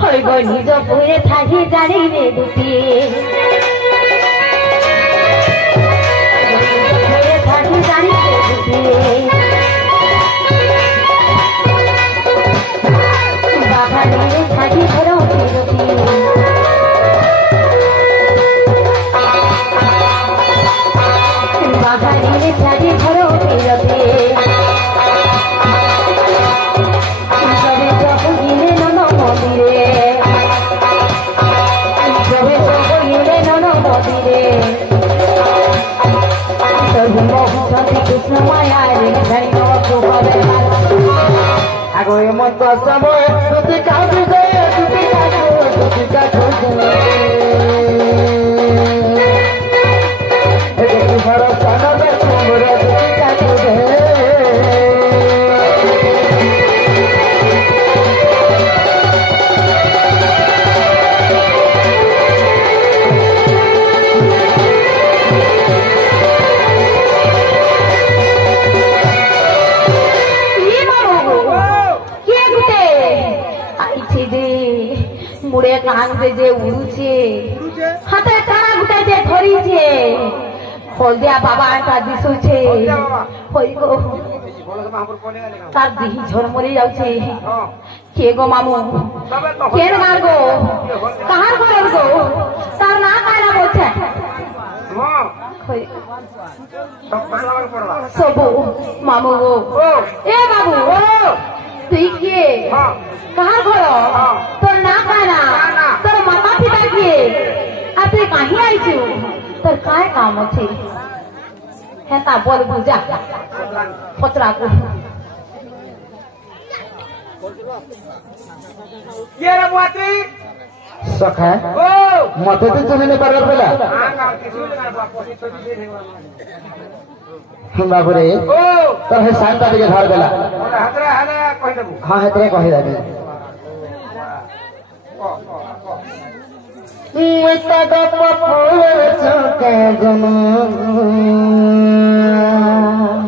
হইব নিজ বইয়ে থাকি জানিবে দুটি থাকি জানিবে দুটি বাবা নিয়ে থাকি ধরো দুটি বাবা নিয়ে থাকি ধরো দুটি আগে মত সময় তুই কাজু দে তুই কাজু ভরসা নবে তোমরা তুই কাজু দে মুড়ে কাঁদে যে উড়ুছে হাতে টানা গুটাইতে ধরিছে হলদিয়া বাবা একটা দিশুছে হই গো তার দিহি ঝরমরে যাচ্ছে কে গো মামু কেন মার গো কাহার ঘরে গো তার না কায়না বলছে সবু মামু গো এ বাবু তুই কে কাহার ঘর তোর না কায়না তোর মাতা পিতা কে আর তুই কাহি আইছু তোর কায় কাম আছে হ্যাঁ তা বল বুঝা পচরা কো কে রে বুয়াতি সখা ও মতে তো চলে নে পারবার পেলা বাবুরে ও তোর হে শান্তা দিকে ধর দেলা হাতরা হারা কই দেবো হ্যাঁ হেতরে কহি যাবে মুইতা গপ ফুলের চকে জমা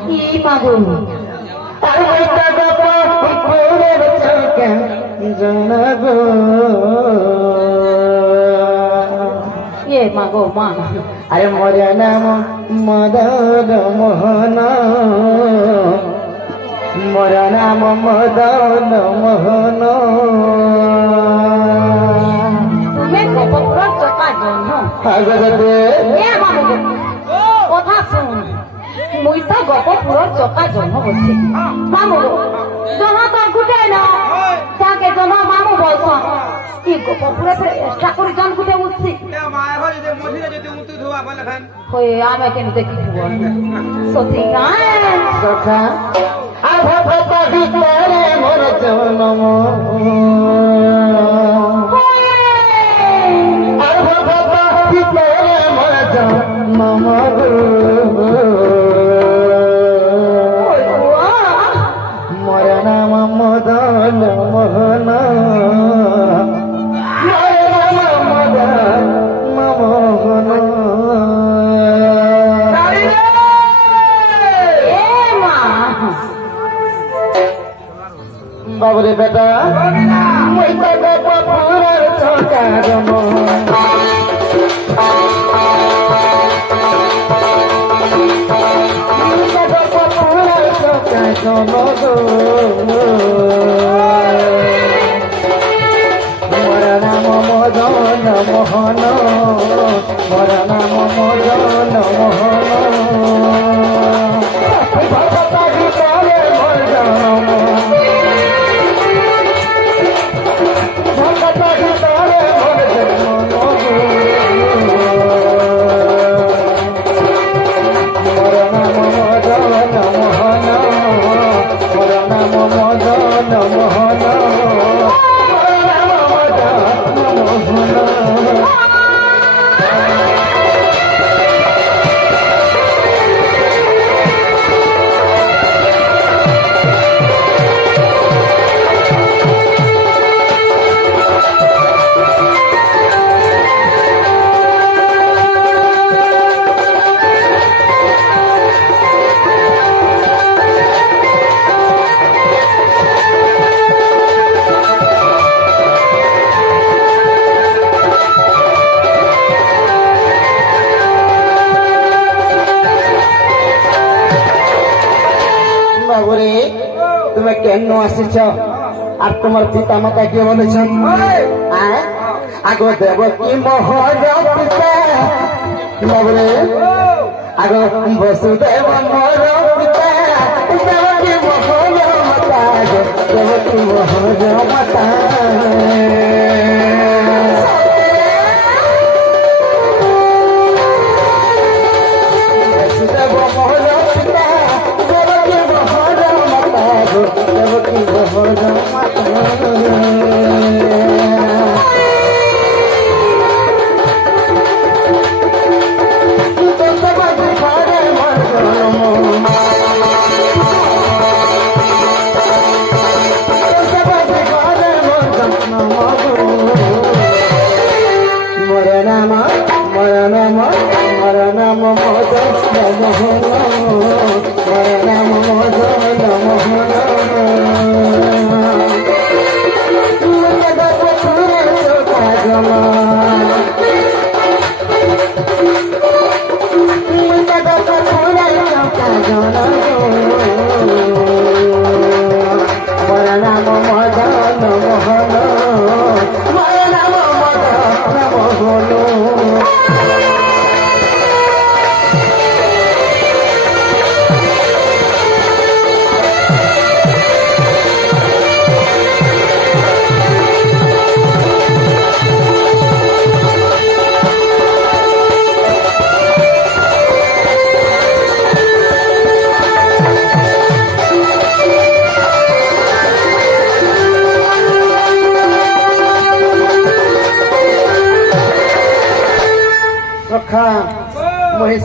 কি মাগো আর মুইতা গপ ফুলের চকে জমা গো এ মাগো মা আরে মরে নাম মদন মোহন মোর নাম মদন মোহন তুমি গোপপুর চকা জন্য আগতে এ মামু কথা শুন মুই তো গোপপুর চকা জন্য বলছি মামু জমা তো গুটে না তাকে জমা মামু বলছ কি গোপপুরে এক্সট্রা করে জন গুটে উঠছি মায়ের হয় যদি মধিরে যদি মুতু ধোয়া বলে ফেন হয়ে আমি কেন দেখি সত্যি গান সখা আর ভগতা ভিতরে মোর জনম আর ভগতা ভিতরে মোর জনম মোর নাম মদন মোহন মোর নাম মদন মোহন বাবুরে বেটা মই তো গোপপুরের চকা জম গোপপুরের চকা জম মোর নাম মদন মোহন মোর নাম মদন মোহন ভগতা ভিতরে মোর জনম ভগতা ভিতরে মোর জনম মোর নাম মদন মোহন মোর নাম মদন মোহন মোর নাম মদন মোহন কেন আসিছ আর তোমার পিতা মাতা কে বলেছেন আগ দেবকী মোহর পিতা বাবরে আগ বসুদেব মোর পিতা দেবকী মোহর মাতা দেবকী মোহর মাতা বসুদেব মোহর পিতা দেবকী মোহর মাতা দেবকী মোহর মাতা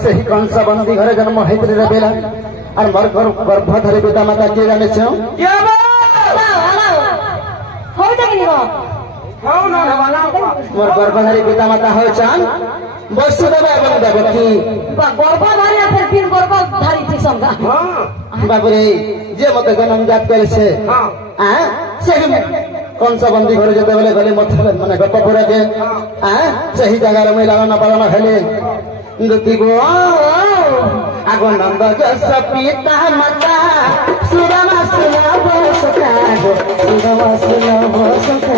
सही कंस बंदी घरे जन्म हेतु बेला और मोर गर्भधारी पिता माता किए जाने मोर गर्भधारी पिता माता हो वसुदेव एवं देवकी बाबुरे जे मत जन्म जात करे कंस बंदी घरे जो गले मत मैंने गपपुर के सही जगार मुझे लालन पालन हेले आगो नंद जस पिता माता सुरमा सुलभ सखा सुरमा सुलभ सखा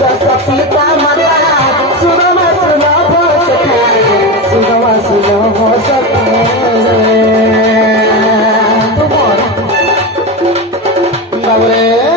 जस पिता माता सुरमा सुलभ सखा सुरमा सुलभ सखा बाबरे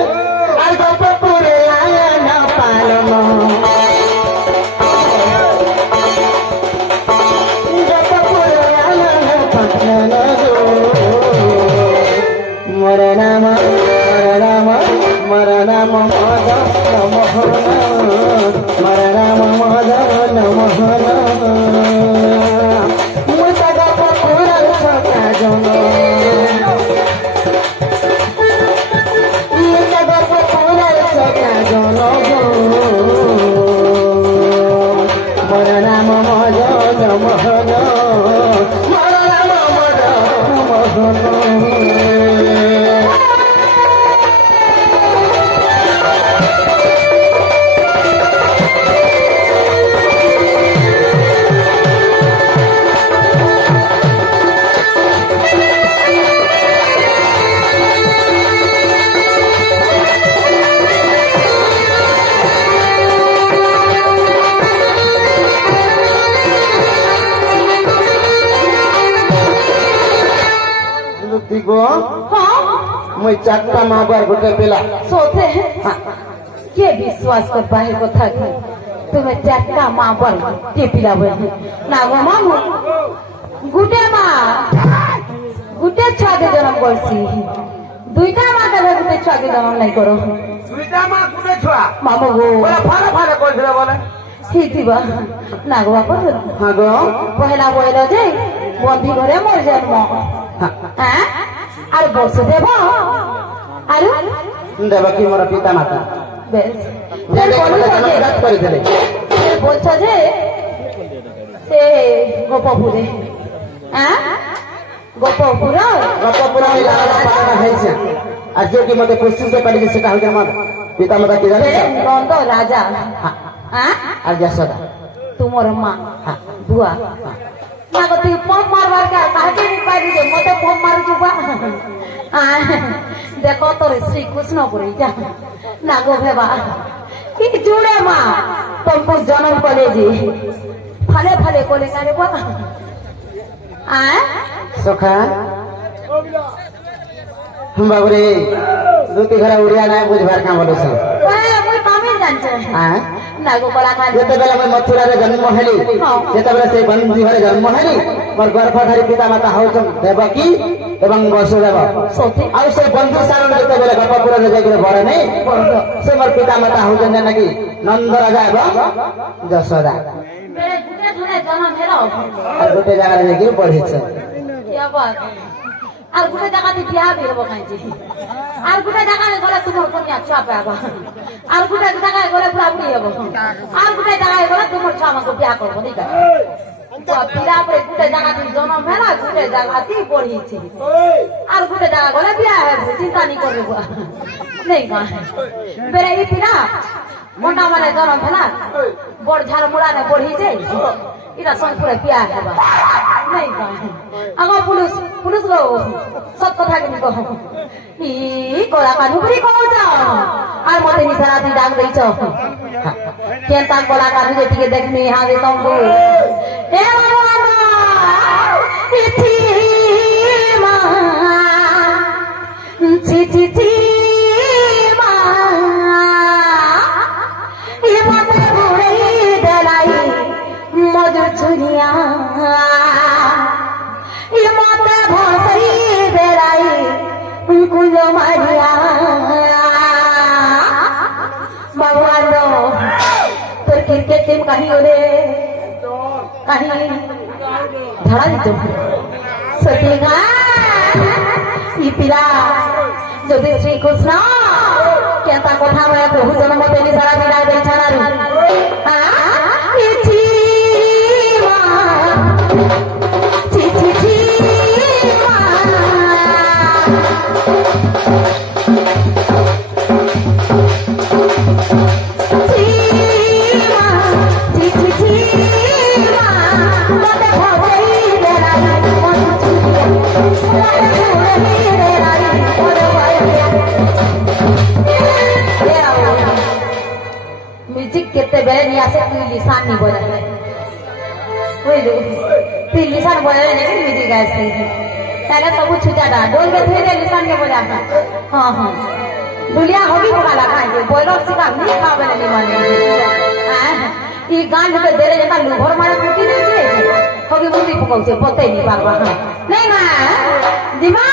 मुई चारटा माँ बार गोटे पिला सोते के विश्वास कर पाए कथा की तुम्हें चारटा माँ बार के पिला बोले ना गो मामू गुटे माँ गुटे छुआ के जन्म करसी दुईटा माँ के गुटे छुआ के जन्म नहीं करो दुईटा माँ गुटे छुआ मामू गो बोला फारा फारा कौन थे बोले ही थी बा ना गो बाप हाँ गो पहला बोले जे बंदी घरे मोर जन्म हाँ আর বসুদেব আর দেবকী মোর পিতা মাতা বেশ বলছো যে সে গোপপুরে গোপপুর গোপপুর হয়েছে আর যে কি মতে কোশ্চিন পারি সেটা হচ্ছে আমার পিতা মাতা কি জানে নন্দ রাজা আর যশোদা তোমার মা बुआ ना को तू पंप मारवार का काहे नहीं पाई दे मते पंप मारू जुबा देखो तोरे श्री कृष्ण पुरी जा ना गो भेबा कि जुड़े मां तुमको जन्म कॉलेजी फले फले कोले कारे बुआ सुखा बाबरे दुती घरा उड़िया ना बुझबार का बोलो सब मुई तमिल जानछे हां नागो कलाकार जेते बेला मैं मथुरा रे जन्म हेली जेते बेला से बंदी घरे जन्म हेली मोर गर्भधारी पिता माता हौचन देवकी एवं वसुदेव सोते आ से बंधु सारण जेते बेला गपपुर रे जाके बड़े नहीं से मोर पिता माता हौचन जेना कि नंद राजा एवं यशोदा मेरे गुटे धुने जन्म हेलो और गोटे जगह रे जाके पढ़ी छ क्या बात আর গুটে জায়গাতে বিয়া বের হবো কাঁচি আর গুটে জায়গায় গেলে তোমার কন্যা ছা পাবা আর গুটে জায়গায় গেলে পুরা বুড়ি হবো আর গুটে জায়গায় গেলে তোমার ছা আমাকে বিয়া করবো ঠিক আছে পিলা পরে গুটে জায়গাতে জন্ম হেলা গুটে জায়গাতে পড়িয়েছি আর গুটে জায়গা গেলে বিয়া হবে চিন্তা নি করবে বুয়া নেই গা বেরে এই পিলা মোটা মানে জন্ম হেলা বড় ঝাড় মুড়া নে পড়িয়েছে इरा संपूर्ण प्यार है नहीं आगो पुलिस पुलिस लो सब कथा के कहो ई कोला कानुरी कहो जाओ আর মতে নিসারা তুই ডাক দেইছ কেন তা কোলা কানু যেটিকে দেখনি হাগে তঙ্গু এ ভগবান ইতি মা ছি ছি ছি মা ই মতে ঘুরে দেলাই मधुर चुनिया ये माता भोसई बेराई कुलो मारिया भगवान रो तोर क्रिकेट टीम कहीं ओरे कहीं धड़ा दीतो सतीगा ई पिला যদি শ্রী কৃষ্ণ কেতা কথা মই প্রভু জন্ম তেনি সারা বিনা দেই ছাড়ারু म्यूजिक केते बेले नहीं आसे तू लिसान नहीं बोले बुझलु तू लिसान बोले नहीं म्यूजिक गाइसे ताले सब छुटा डा बोल के थे लिसान के बोला हां हां दुलिया होगी बोला लगा के बोलो सिका नहीं खावे नहीं माने ई गान में देरे जका लुभर मारे फुटी नहीं छे होगी मुंडी पकाउ छे पते नहीं पारबा नहीं मां दिमा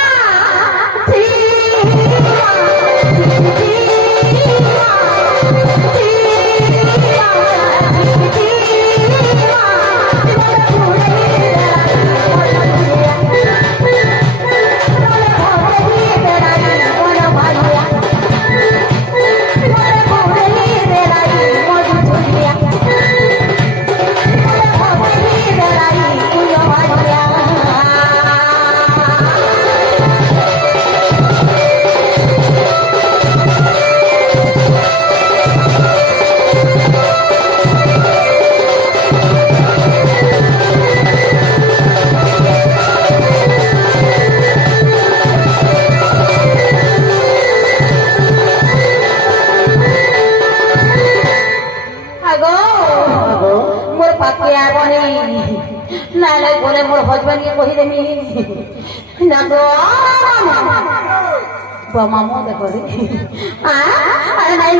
हजबैंड के कही देमी ना तो मामू देखो रे अरे नहीं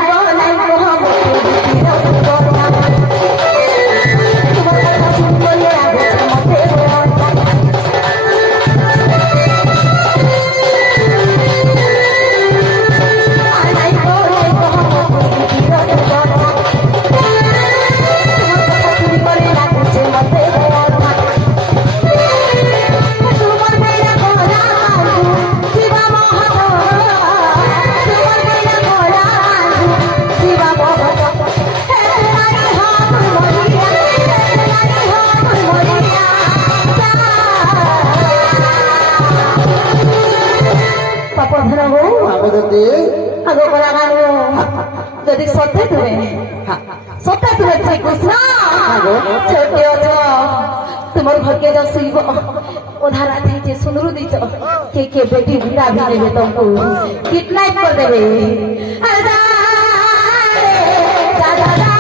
যদি সত্যি তুমি সত্যি তুমি শ্রীকৃষ্ণ ছোটে অছ তোমার ঘরকে যা শুইব ওধা রাতে যে সুন্দর দিছ কে বেটি বুড়া भी নেবে তোমাকে কিডন্যাপ করে দেবে আরে যা যা যা যা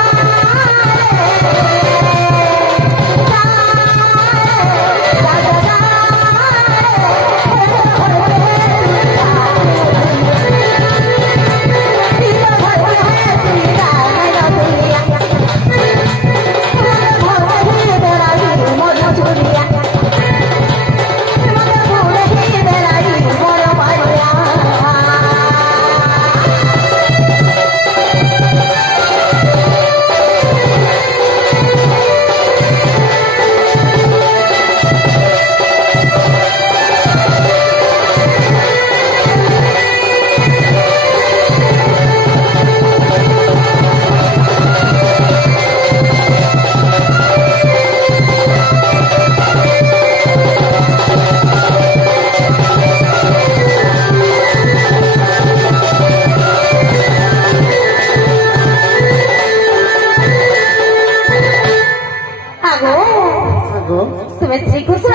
तुम्हें श्रीकृष्ण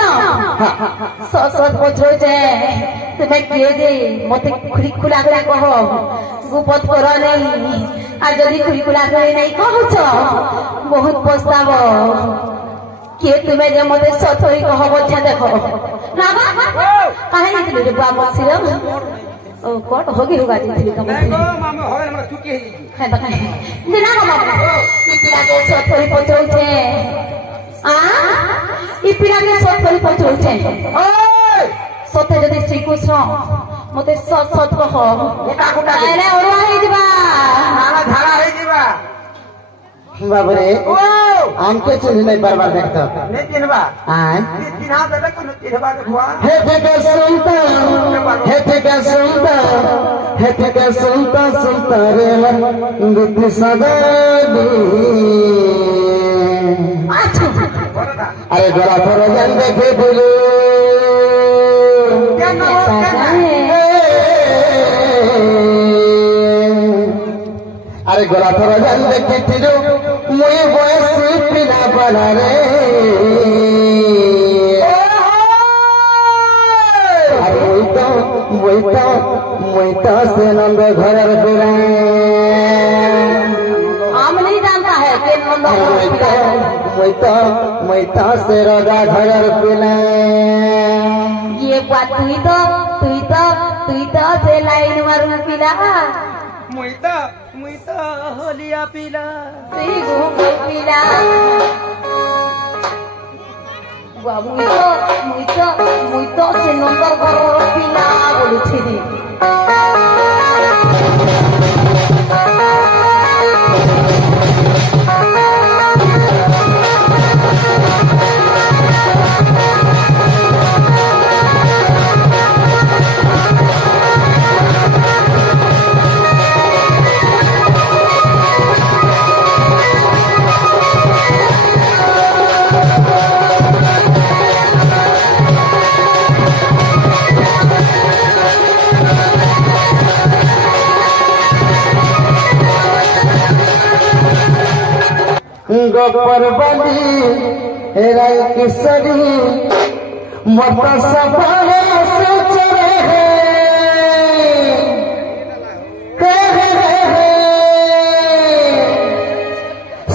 सत पचर जे तुम्हें किए जे मत खुला कर कह गुपत कर नहीं आ जदि खुला कर नहीं कहच बहुत पछताव किए तुम्हें जे मत सतरी कह बच्चा देख ना कहीं रे बाबा सिरम ओ कोट होगी होगा जी तुम मामा होय हमरा छुट्टी है है बता ना बाबा इतना तो सतरी पचर छे इपिरागे सत करी पचौछे ओय सते जदि श्रीकृष्ण मते सत सत कह गोटा गोटा अरे ओरा हे दिबा नाला धारा हे दिबा बाबरे ओ हमके चिन्ह नहीं बार देखता नहीं चिन्हबा आय चिन्हा देले कोन चिन्हबा देखवा हे थे सुनता रे गीत सदाली अरे गला पर जन देखे दिलो अरे गला पर जन देखे दिलो मुई बयस पिला बना रे अरे मुई तो से नंद घर बिरा हम नहीं जानता है कि मैता से रगा घर पिले ये बात तुई तो से लाइन मारू पिला मुईता होलिया पीला तुई घूम पिला मुई तो से नंबर घर पिला बोलुछि गोपर बली राय किसरी मत सपने सोच रहे कह रहे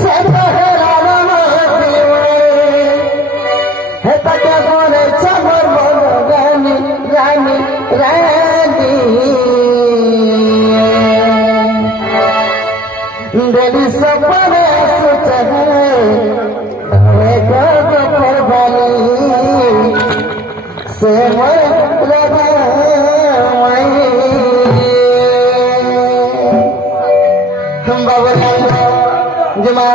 सब है तक बोले चमर बोलो रानी रानी रानी डेली सपने सोच से जमा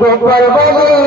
गोपर बली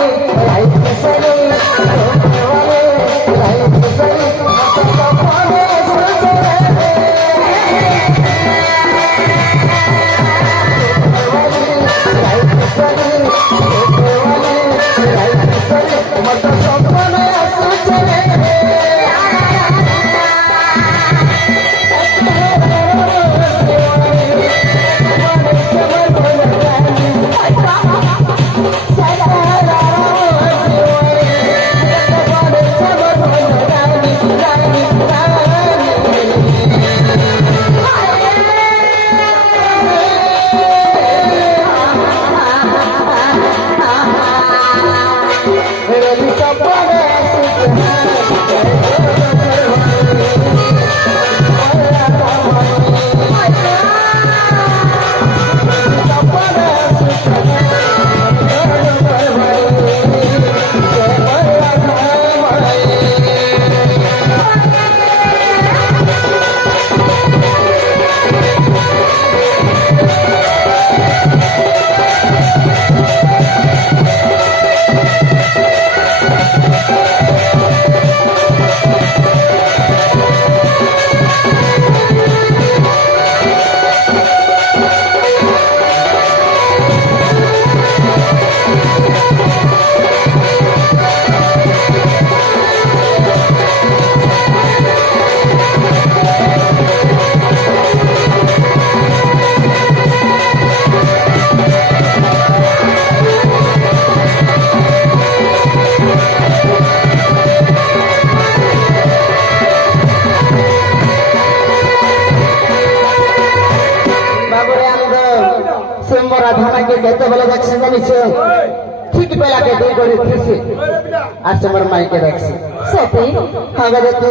के कहते बोले देखছে জানিছো ঠিক বেলাকে দুই করে খুশি আজ তোমার মাইকে দেখছি সত্যি হাগা দেখতে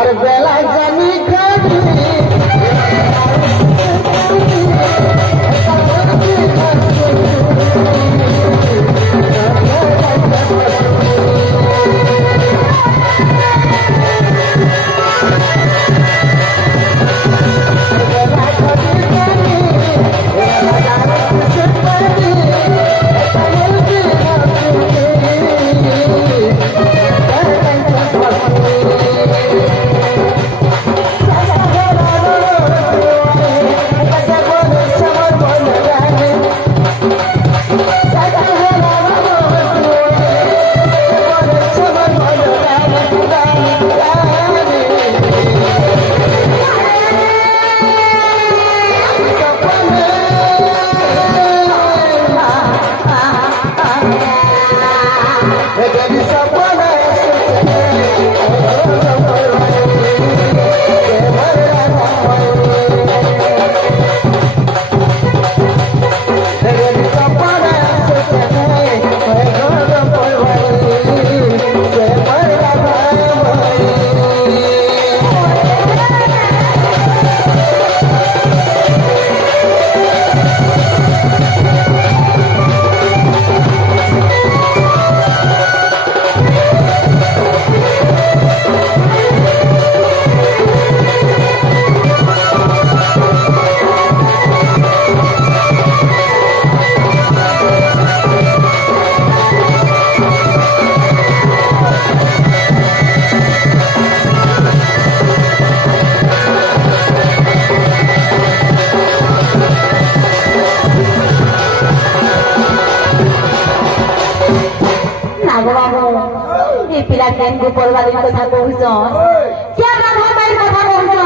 আরে বেলা জানি খাবি पिला केन को परवाली कथा कहउछ क्या राधा माई कथा कहउछ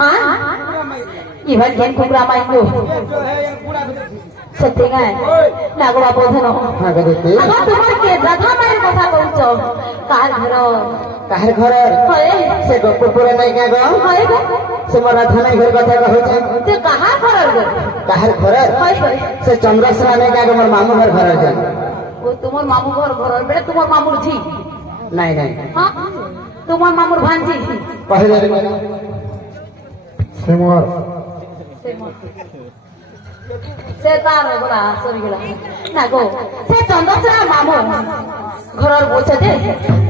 हां इवन केन कुकरा माई को सत्य गाय नागवा बोधन हां गदते अगर तुम्हार के राधा माई कथा कहउछ काहे घर होय से गोपुर नहीं क्या गो होय से मोर राधा माई घर कथा कहउछ ते कहां घर गे काहे घर होय से चंद्रसेना नहीं क्या गो मोर मामू घर है वो तुम्हार मामू घर बेटा तुम्हार मामूर जी नहीं नहीं हाँ तुम्हार मामूर भांजी पहले सेमोर से तार बोला सॉरी बोला ना गो से चंद्रसेना मामू घरर बोचे दे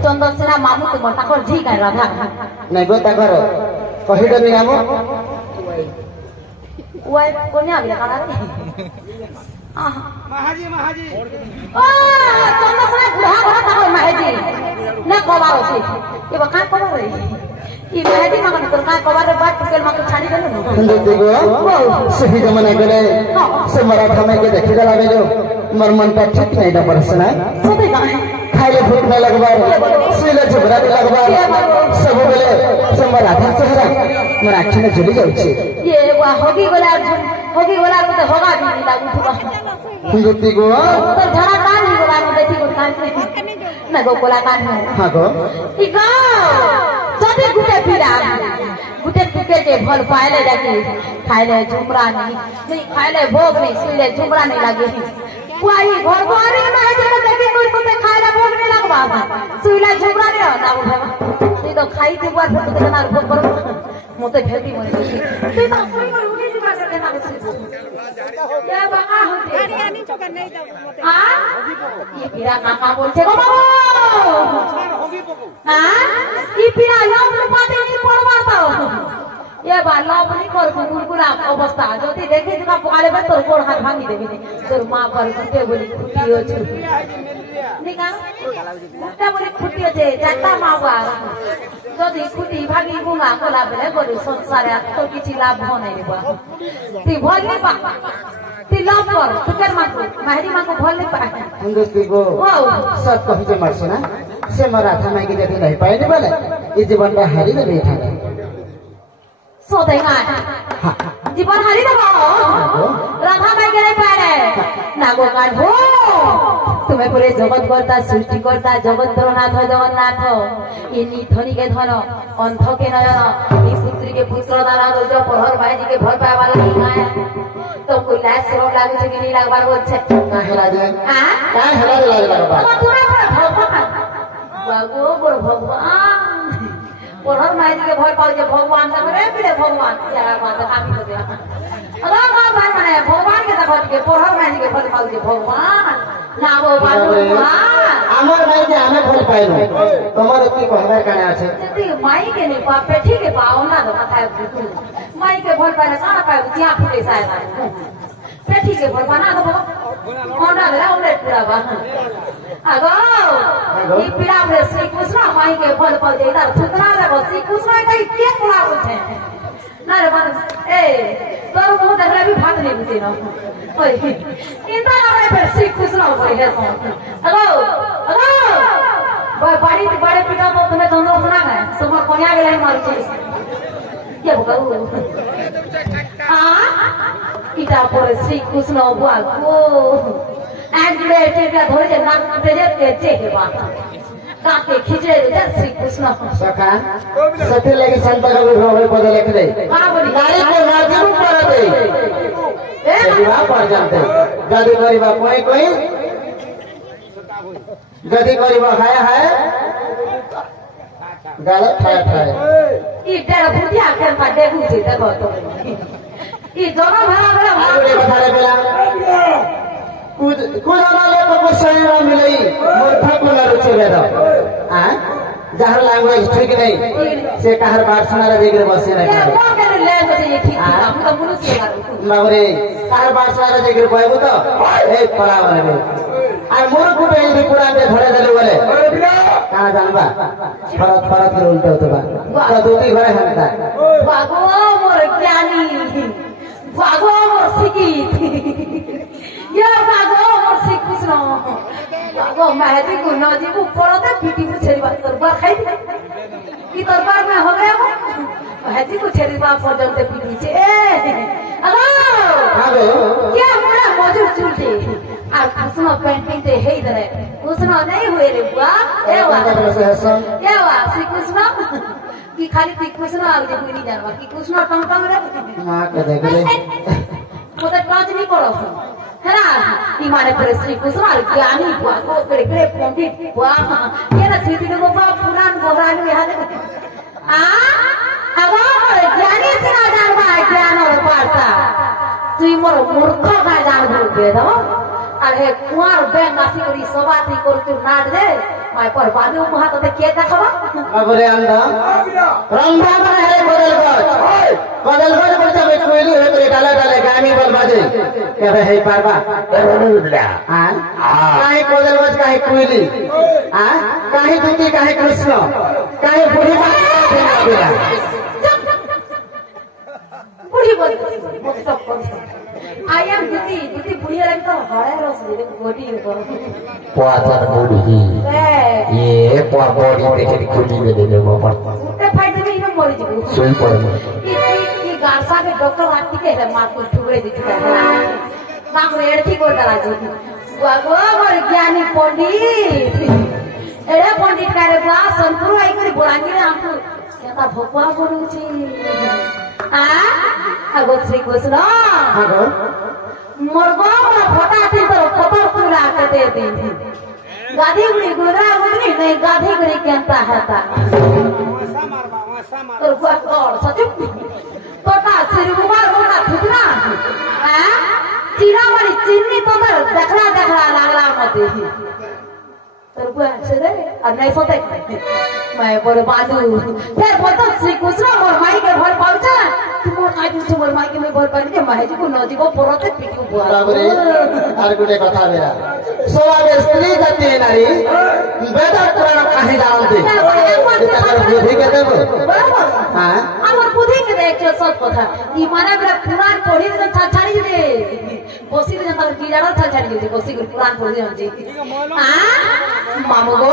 चंद्रसेना मामू तुम ताकर जी का राधा नहीं गो ताकर पहले नहीं हमो ओए कोन्या बिला काला रे महाजी महाजी ओ चंद्रसेना बुढ़ा घर ताकर महाजी ना कबार छी ये बका कबार रे ई महाजी मागन कर का कबार रे बात टुकेल माके छाड़ी देले सुंदर देखो सही जमाना गले से मराठा में के देखि गला बेलो मर मन पर ठीक नहीं ना परसना सोते का खाइले भूख न लगबार सुइले झगड़ा भी लगबार सब बेले से मराठा चेहरा मोर आखि में जली जाउ छी ये वा होगी गोला को तो होगा भी लागू थुबा सुंदर गो तो झड़ा कान ही गोला में बैठी को कान ना गो गोला कान है हां गो ई गाओ जदी गुटे पीरा गुटे टुके के भल पाइले जाके खाइले झुमरा नहीं खाइले भोग नहीं सुइले झुमरा नहीं लागे पुआई घर द्वारे में जे देखि कोई को खाइले भोग नहीं लगबा सुइले झुमरा नहीं होता उठा तू तो खाई दे बार तो केना भोग पर मोते भेटी मरे तू तो सुई को उठी जी बात केना ये बका होते हरियाणी चोकर नहीं तो हां ये पीरा काका बोलछे गो बाबू होगी पकू हां ई पीरा लोभ पाते नहीं पड़वा तो ये बा लोभ नहीं कर गुरगुरा अवस्था जति देखि तुका पकाले बे तोर गोड़ हाथ भांगी देबी तोर मां पर गुटे बोली खुटी हो छु निका गुटा बोली खुटी हो छे जाता मावा जदि खुटी भागी गुंगा कोला बेले बोली संसारे तो किछि लाभ हो नहीं रेबा ती भल नहीं पा ती लाभ कर तुकर मां को माहरी मां को भल नहीं पा हिंदुस्ती गो सब कहि जे मरसे ना से मराठा में के देखि नहीं पाए नहीं बोले ई जीवन में हारी दे बैठा सो देगा जीवन हारी देबो राधा माई के नहीं पाए ना गो काढो तुम्हें पूरे जगत करता सृष्टि करता जगत नाथ जगन्नाथ ये निधनी के धन अंध के नयन ये पुत्री के पुत्र दान दो प्रहर भाई जी के भल पाए वाला नहीं आया तो कोई लाज शरम लागू छे कि नहीं लागबार बोलछे काहे लागे हां काहे लागे लागबा तुरा पर भगवान बागो बोल भगवान प्रहर भाई जी के भल पाए जे भगवान तमरे बिले भगवान यार बात काफी हो गया अगर भगवान माने भगवान के देखत के प्रहर भाई जी के भल पाए जे भगवान ना वो भगवान আমার ভাই যে আমি ভুল পাইলো তোমার কি কহবার কানে আছে যদি মাই के नहीं पा पेठी के पाओ ना तो माथा माई के भल पाए सारा पाए क्या फुटे साया पेठी के भल पाना तो होना गला उले पूरा बा अगो ई पीड़ा में श्री कृष्ण माई के भल पाए इधर छुटना रे श्री कृष्ण का के पूरा उठे ना रे बन ए तोर मुंह देखले भी भाग नहीं बुझी ना ओए इंदा रे पे श्री कृष्ण बोले है अगो अगो बड़ी बड़े पिता को तुम्हें दोनों सुना है तुम कोनिया गेले मार छे के बकरू हां इटा पर श्री कृष्ण बुआ को एंडले टेका धोरे जे नाक तेजे तेजे के बात काके खिचड़े दे श्री कृष्ण सखा सती लगे संत का विवाह पद लिख दे हां बोली नारी को राजू कर दे ए विवाह पर जानते गदी करिबा कोई गदी करिबा है गलत ठाय ई तेरा बुधिया के पा देखु छी देखो तो ई दोनों भरा भरा आगे बताले बेला कुछ वाले को शरीर मिलई मूर्खा को ना रुचि बेदा हां जहर लैंग्वेज ठीक नहीं से कहर बात सुना रे देख रे बसे ए नहीं वो के लैंग्वेज ये ठीक हम तो मनुष्य मारू बाबरे कहर बात सुना रे देख रे कहबो तो ए पड़ा बने आ मोर को पे पुरान के धरे देले बोले कहां जानबा फरत के उल्टा होतो बा तो दूती घरे हंता भागो मोर ज्ञानी भागो मोर सिकी ये भागो मोर श्री कृष्ण भागो महजी को नजी को परते पीटी को छेरी बात तरबार खाई की तरबार में हो गया वो महजी को छेरी बात पर्यंत पीटी छे अगो क्या मोरा मौजूद चुलते আর কুসুম পেন্টিংতে হেই ধরে কুসুম নাই হয়ে রে বুয়া এওয়া শ্রী কৃষ্ণ কি খালি তুই কৃষ্ণ আর যে বুনি জানবা কি কৃষ্ণ টং টং রে মা কে দেখলে মোটা টচ নি করো হ্যাঁ ই মানে পরে শ্রী কৃষ্ণ আর জ্ঞানী বুয়া কো করে করে পণ্ডিত বুয়া কে না স্মৃতি দেবো বা পুরাণ গোরানি ইহাদে আ আগো জ্ঞানী সে না জানবা জ্ঞান আর পারতা তুই মোর মূর্খ কা জানবো বেদো अरे कुआर बैंक आसी करी सबाती कर तू नाट दे माय पर बादू महा तो के देखबा अबरे अंधा रंधा बने है बदल बच्चा में कोइली है तो डाला डाले गामी बोल बाजे के है पारबा हां काहे कोदल बच काहे कोइली हां काहे दूती काहे कृष्ण काहे बूढ़ी बोल I am Diti बुढ़िया लगता है हरे रस दे गोटी को पुआतर बूढ़ी ये पुआ बॉडी देखे खुली में दे वो पर उठे फाइट में इनो मर जी सोई पड़ ये गारसा के डॉक्टर आती के है मार को ठुकरे दी नाम रेड की को डाला जी बागो मोर ज्ञानी पंडित एरे पंडित करे बा संपुर आई करी बोलांगे हमको केता भोपा बोलू छी আগো শ্রী কৃষ্ণ আগো মরগো ফটা থি তো ফটো পুরা কে দে दी गाधी गुड़ी गुदरा गुदरी नहीं गाधी गुड़ी केंता हेता तो फट और सचुप तोटा सिरगुमार मोटा थुकना हां चीरा वाली चिन्नी तो देखला लागला मत ही तर बुआ से दे और नहीं सोते मैं बोले बाजू फिर बोलता श्री कृष्ण और माई के भर पाउचा तुम माई तुम मोर माई के में भर पानी के माई जी को नजी को परते पिटू बुआ बाबरे आर गुटे कथा मेरा सोवागे स्त्री जाति नारी वेद पुराण काहे जानते एकर बुद्धि के देबो हां हमर बुद्धि के देख जो सब कथा ई माने मेरा पुराण पढ़ी तो छाछाड़ी दे बसी के तक की जानो छाछाड़ी दे बसी के पुराण पढ़ी हम जी हां मामू गो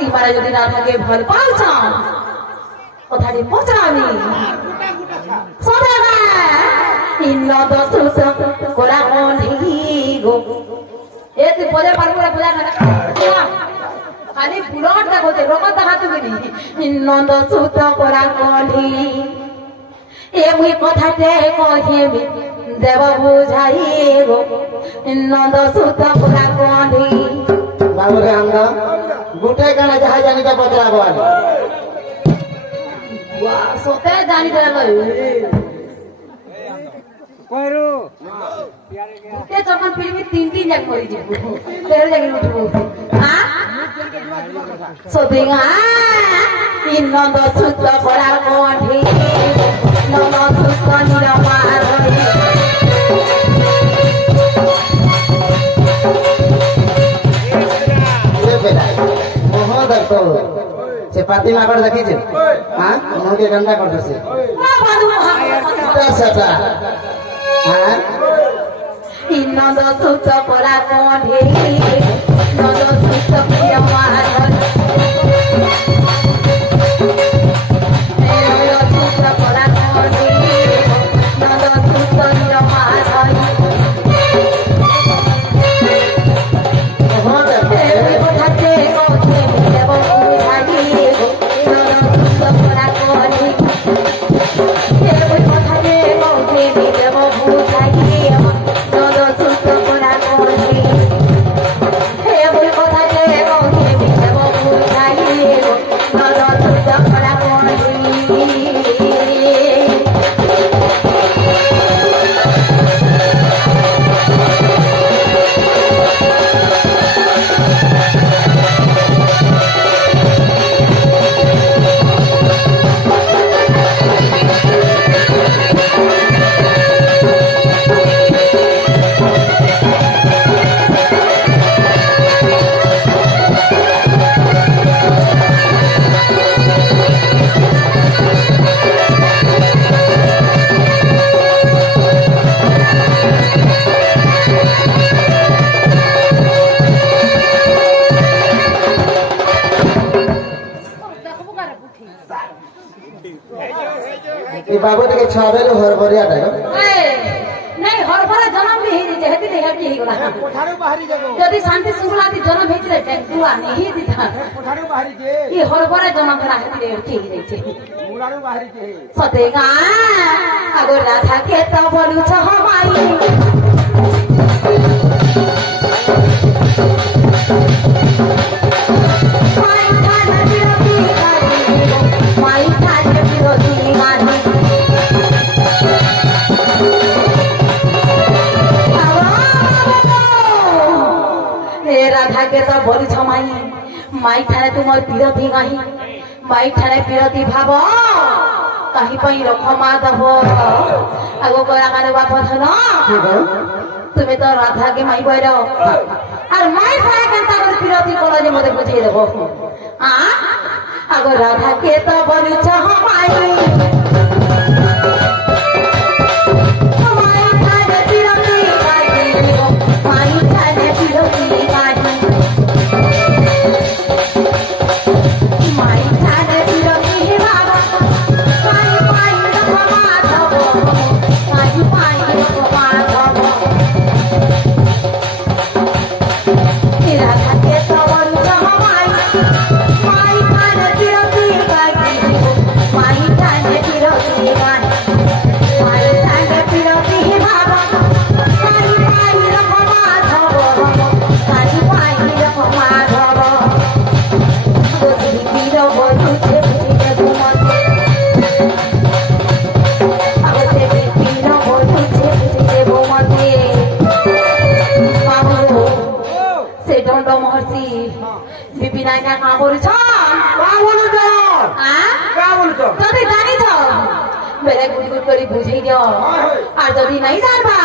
ई माने যদি না থাকে ভল পাউছা কথাটি পচানি সদাগা ইন্ন দসুস কোলা মনি গো তুই বোঝা পারবো না বোঝা না খালি বুলট দেখো রকম দেখাতে গেলি নন্দ সুত করা কলি এ মুই কথাতে কহিবি দেব বুঝাই গো নন্দ সুত করা কলি बाबू रे हम गुटे गाना जहां जानी का पचरा बन सोते जानी देला कोइरो ते जखन फिल्म तीन तीन जग मरी जीबू फेर जग उठबू हां सोदिंगा इन नंद सुत पड़ा कोठी नंद सुत निरमा तो से पाती माकड़ देखी छे हां मुंह के गंदा कर दे से सटा हां नंद सुत पड़ा कोठी नंद सुत निरमा बाबू के छाबेलो हरबरिया डालो नहीं हरभरा जन्म भी ही जे हेती हेती ही गला कोठारू बाहरी जगो यदि शांति सुगलाती जन्म हेती रे दुआ नहीं दिता कोठारू बाहरी जे ई हरभरा जन्म करा हेती रे ठीक रे छे मुलारू बाहरी जे सतेगा अगर राधा के तो बोलू छ हमारी राधा के तो बोली छमाई माई ठाणे तुमर पीरती गाही माई ठाणे पीरती भाव कहीं पई रख माधव आगो करा काने बाप धन तुम्हें तो राधा के माई बैर और माई ठाणे केनता कर पीरती कोला जे मते बुझाई देबो आ आगो राधा के तो बोली छ हमाई बुझे दियो और जदि नहीं जानबा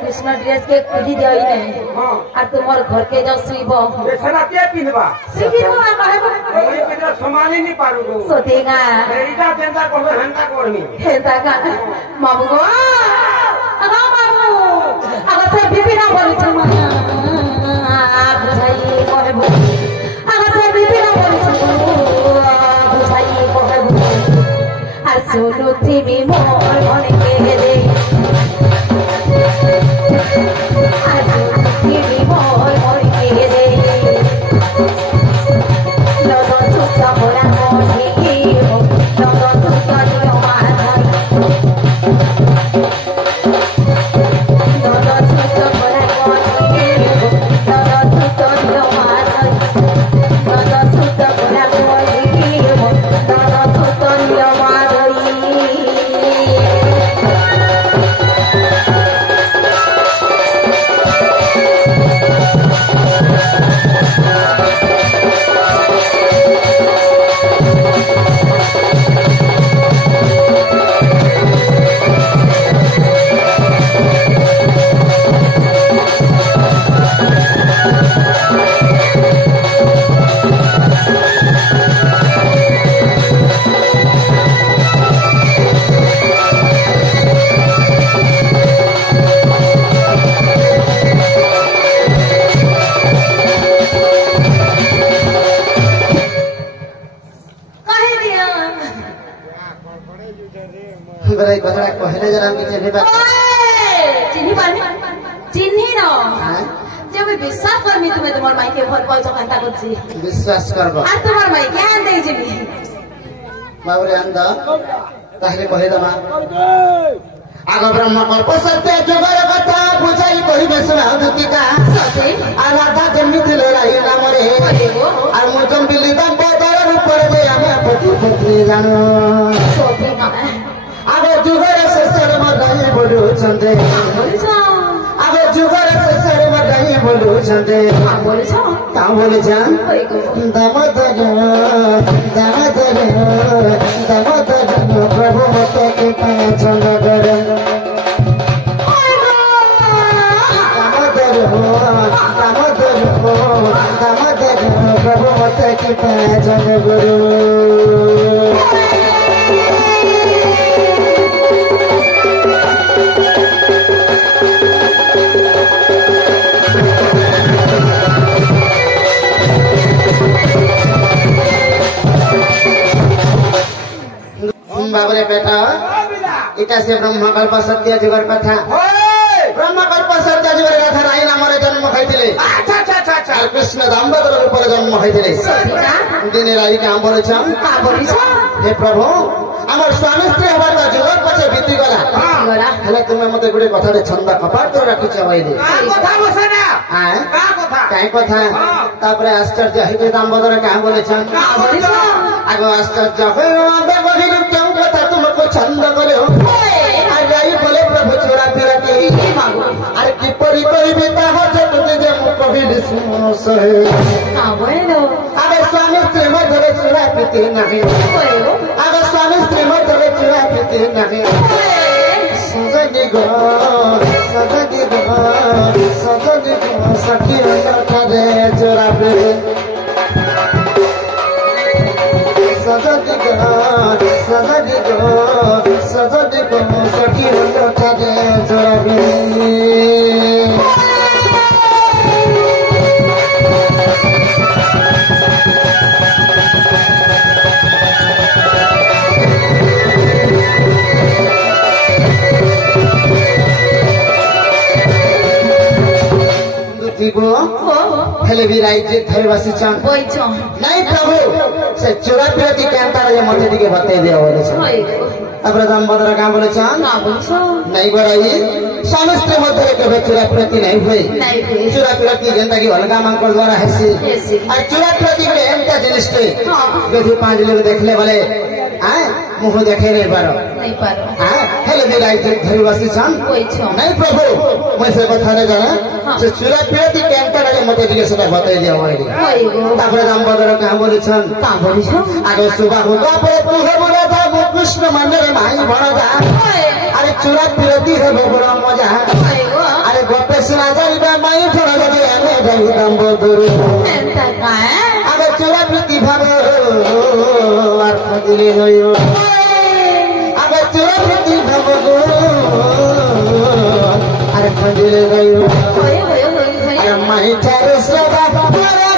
कृष्ण ड्रेस के खुली दियो ही नहीं और तुम्हारे घर के जो सुइबो बेसना के पिनबा सिकिरवा कहबो ओई के समानी नहीं पारुगो सोतेगा रेडा देंदा करबे हंता करमी हेता का बाबू गो अगा बाबू अगर से बिबिना बोली छ बुझाई कहबो अगर से बिबिना बोली छ बुझाई कहबो আর সোনু তুমি মোর মনে কে দে আর তুমি মোর করে কথাটা কহিলে যেন আমি চিনি পারি চিনি পারবি চিনি না হ্যাঁ যে আমি বিশ্বাস করবি তুমি তোমার মাইকে ভল পাওছ কান্তা করছি বিশ্বাস করবো আর তোমার মাইকে আন দেই যিনি বাবুরে আন্দ তাহলে কহে দেবা আগ ব্রহ্ম কল্প সত্য যুগর কথা বুঝাই কহিবে শুনাদুতিকা আর রাধা যেମିତି লড়াই নামরে আর ମୁଁ ଜମ୍ବିଲି ଦାମ୍ପତ୍ୟର ରୂପରେ ଯେ ଆମେ ପତି ପତ୍ନୀ ଜାଣୁ ଆଗ ଯୁଗର ଶେଷରେ ମଦାଇ ବଢୁଛନ୍ତି ଆଗ ଯୁଗର ଶେଷରେ ମଦାଇ ବଢୁଛନ୍ତି କାଁ ବୋଲିଛ ଦାମୋଦର ଦାମୋଦର ଦାମୋଦର ପ୍ରଭୁ ମତେ କୃପା ଚନ୍ଦ୍ର दामोदर प्रभु मत कृपा जन गुरु बाबरे बेटा इटा से ब्रह्म कल्प सत्य जुगर कथा ब्रह्म कल्प सत्य जुगर कथा राई नामरे जन्म खाइथिले আর কৃষ্ণ দামোদর রূপরে জন্ম হয়েছিল দিনে রাই কাম বলেছ হে প্রভু আমার স্বামী স্ত্রী হবার যুগর পছে বিতি গলা হলে তুমি মতে গোটে কথাতে ছন্দ কপাট করে রাখিছ বইলে কাই কথা তারপরে আশ্চর্য হইতে দামোদর কাম বলেছ আগ আশ্চর্য হয়ে কহিলু কেউ কথা তোমাকে ছন্দ করে আর রাই বলে প্রভু চোরা ফেরাতে আর কিপরি কহিবে তাহা যততে যে মু কহিলি শুনসে আগে স্বামী স্ত্রী মধ্যে চোরা পেতে নাহি আগে স্বামী স্ত্রী মধ্যে চোরা পেতে নাহি সজনি গো সজনি গো সজনি গো সখী অন্তরে চোরা পেতে সজনি গো সজনি গো সজনি গো সখী অন্তরে চোরা পেতে हेले भी राइट थई बसिछन नहीं प्रभु से चोरा प्रति कैंतार जे मते दिके बते दिया बोले छ अब दामोदर का बोले छ नहीं बराई समस्त मध्य के चोरा प्रति नहीं हुई चोरा प्रति जेंता की अलगा मांकर द्वारा हेसी और चोरा प्रति के एंता जिनिस पे बेधि पांच लोग देखले बोले हां मुंह देखे नहीं पारो हां हेले भी राइट थई बसिछन नहीं प्रभु मैं से कथा नहीं जाना से चोरा प्रति कैंतार जे मते दिके सेटा बते दिया बोले तापर दामोदर का बोले छन आगे सुबह होगा पर तू है बोला था वो कृष्ण मंदिर माई भणदा अरे चोरा प्रति है बड़ा मजा अरे गोपे सुना जाइबा माई भणदा दे हमें जाई दामोदर आगे चोरा प्रति भाव और खदिले होयो आगे चोरा प्रति भाव अरे खदिले होयो अरे माई चारे सदा बड़ा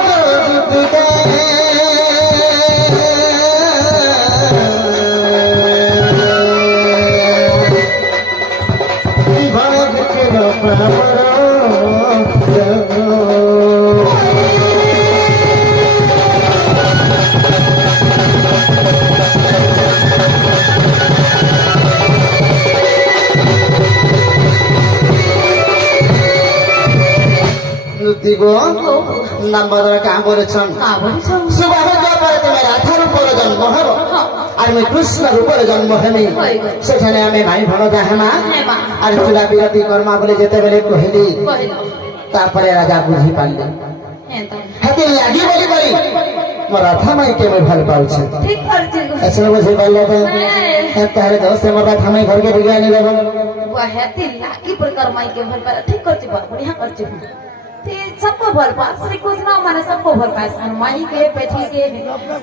गो दे दामोदर काम बोलेछन सुबह होगा पर तुम्हें राधा रूपर जन्म हो और मैं कृष्ण रूपर जन्म हेमी सेठाने आमे भाई भणजा हेमा और चूड़ा विरति कर्मा बोले जेते बेले कहली तारपरे राजा बुझी पाले हेते लागी बोली करी मोर राधा माई के मैं भल पाउ छ ठीक करछि ऐसे बुझी पाले तो तारे दोस्त से मोर राधा माई घर के बिगाड़ नहीं देबो वो हेते लागी प्रकार माई के भल पाले ठीक करछि बढ़िया करछि सबको भल पा श्री कृष्ण माने सबको भल पाए माई के पेठी के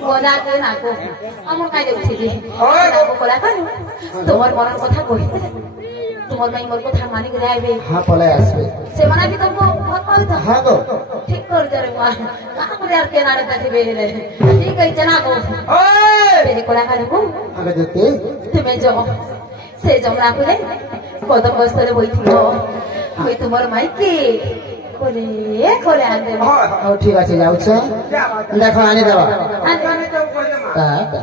गोला के नाको हम काई देखछि जी नाको कोला कर तोर मन कथा कहि तोर माई मोर कथा मानि के आइबे हां पले आसबे से माने भी तुमको भल पाउ था हां तो ठीक कर दे रे मां का करे यार के नारे तथिबे रे ठीक है जना को ओए तेरे कोला कर को आगे देते तुम्हें जो ସେ ଯମୁନା କୁଲେ କଦମ ଗଛରେ ବଇଥିବ ମୁଇଁ ତୁମର ମାଇକି କୋଲେ କୋଲେ ଆଣିଦେବ ହଁ ହଉ ଠିକ ଅଛି ଯାଉଛ ଦେଖ ଆଣିଦେବ ଆମେ ଯୋଉ କହିଲେ ମା ତା